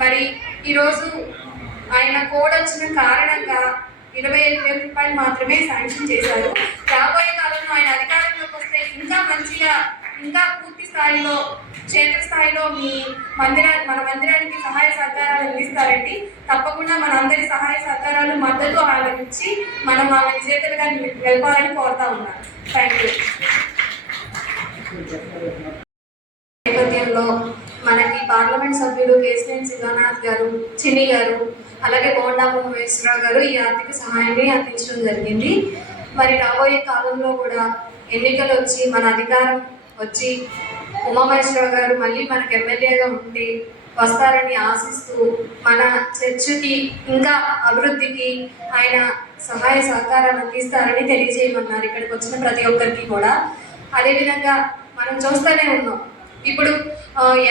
మరి ఈరోజు ఆయన కోడ్ వచ్చిన కారణంగా 25,000 రూపాయలు మాత్రమే శాంక్షన్ చేశారు. రాబోయే కాలంలో ఆయన అధికారంలోకి వస్తే ఇంకా మంచిగా, ఇంకా పూర్తి స్థాయిలో, క్షేత్రస్థాయిలో మన మందిరానికి సహాయ సహకారాలు అందిస్తారండి. తప్పకుండా మన అందరి సహాయ సహకారాలు, మద్దతు ఆలోచించి మనం వాళ్ళ విజేతలుగా వెళ్ళాలని కోరుతా ఉన్నాను. Thank you. నేపథ్యంలో మనకి పార్లమెంట్ సభ్యులు కేశినేని శివానాథ్ గారు, చిన్ని గారు, అలాగే బోండా మహేశ్వరరావు గారు ఈ ఆర్థిక సహాయాన్ని అందించడం జరిగింది. మరి రాబోయే కాలంలో కూడా ఎన్నికలు వచ్చి మన అధికారం వచ్చి ఉమామహేశ్వరరావు గారు మళ్ళీ మనకు ఎమ్మెల్యేగా ఉండి వస్తారని ఆశిస్తూ మన చర్చికి ఇంకా అభివృద్ధికి ఆయన సహాయ సహకారాలు అందిస్తారని తెలియజేయమన్నారు ఇక్కడికి వచ్చిన ప్రతి ఒక్కరికి కూడా. అదేవిధంగా మనం చూస్తూనే ఉన్నాం, ఇప్పుడు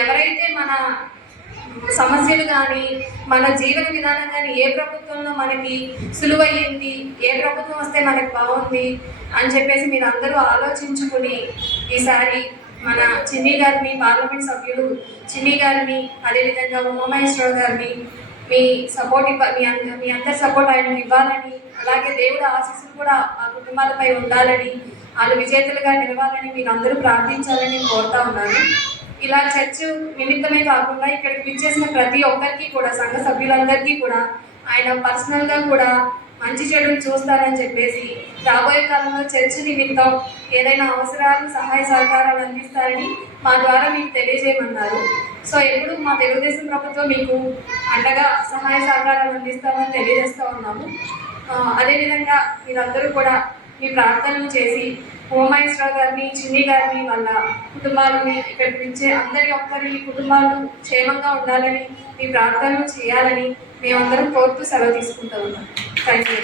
ఎవరైతే మన సమస్యలు కానీ, మన జీవన విధానం కానీ ఏ ప్రభుత్వంలో మనకి సులువయ్యింది, ఏ ప్రభుత్వం వస్తే మనకి బాగుంది అని చెప్పేసి మీరు అందరూ ఆలోచించుకుని ఈసారి మన చిన్ని గారిని, పార్లమెంట్ సభ్యులు చిన్ని గారిని, అదేవిధంగా ఉమామహేశ్వరరావు గారిని మీ సపోర్ట్ మీ అందరి సపోర్ట్ ఆయన ఇవ్వాలని, అలాగే దేవుడు ఆశీస్సులు కూడా ఆ కుటుంబాలపై ఉండాలని, వాళ్ళు విజేతలుగా నిలవాలని మీరు అందరూ ప్రార్థించాలని కోరుతా ఉన్నాను. ఇలా చర్చ్ నిమిత్తమే కాకుండా ఇక్కడికి విచ్చేసిన ప్రతి ఒక్కరికి కూడా, సంఘ సభ్యులందరికీ కూడా ఆయన పర్సనల్గా కూడా మంచి చెడులు చూస్తారని చెప్పేసి రాబోయే కాలంలో చర్చ్ నిమిత్తం ఏదైనా అవసరాలు, సహాయ సహకారాలు అందిస్తారని మా ద్వారా మీకు తెలియజేయమన్నారు. సో ఎప్పుడు మా తెలుగుదేశం ప్రభుత్వం మీకు అండగా సహాయ సహకారాలు అందిస్తామని తెలియజేస్తూ ఉన్నాము. అదేవిధంగా మీరందరూ కూడా మీ ప్రార్థనలు చేసి ఉమామహేశ్వరరావు గారిని, చిన్ని గారిని, వాళ్ళ కుటుంబాలని, ఇక్కడికి వచ్చే ఒక్కరి కుటుంబాలు క్షేమంగా ఉండాలని మీ ప్రార్థనలు చేయాలని మేమందరం కోరుతూ సెలవు తీసుకుంటూ ఉన్నాం. Thank you.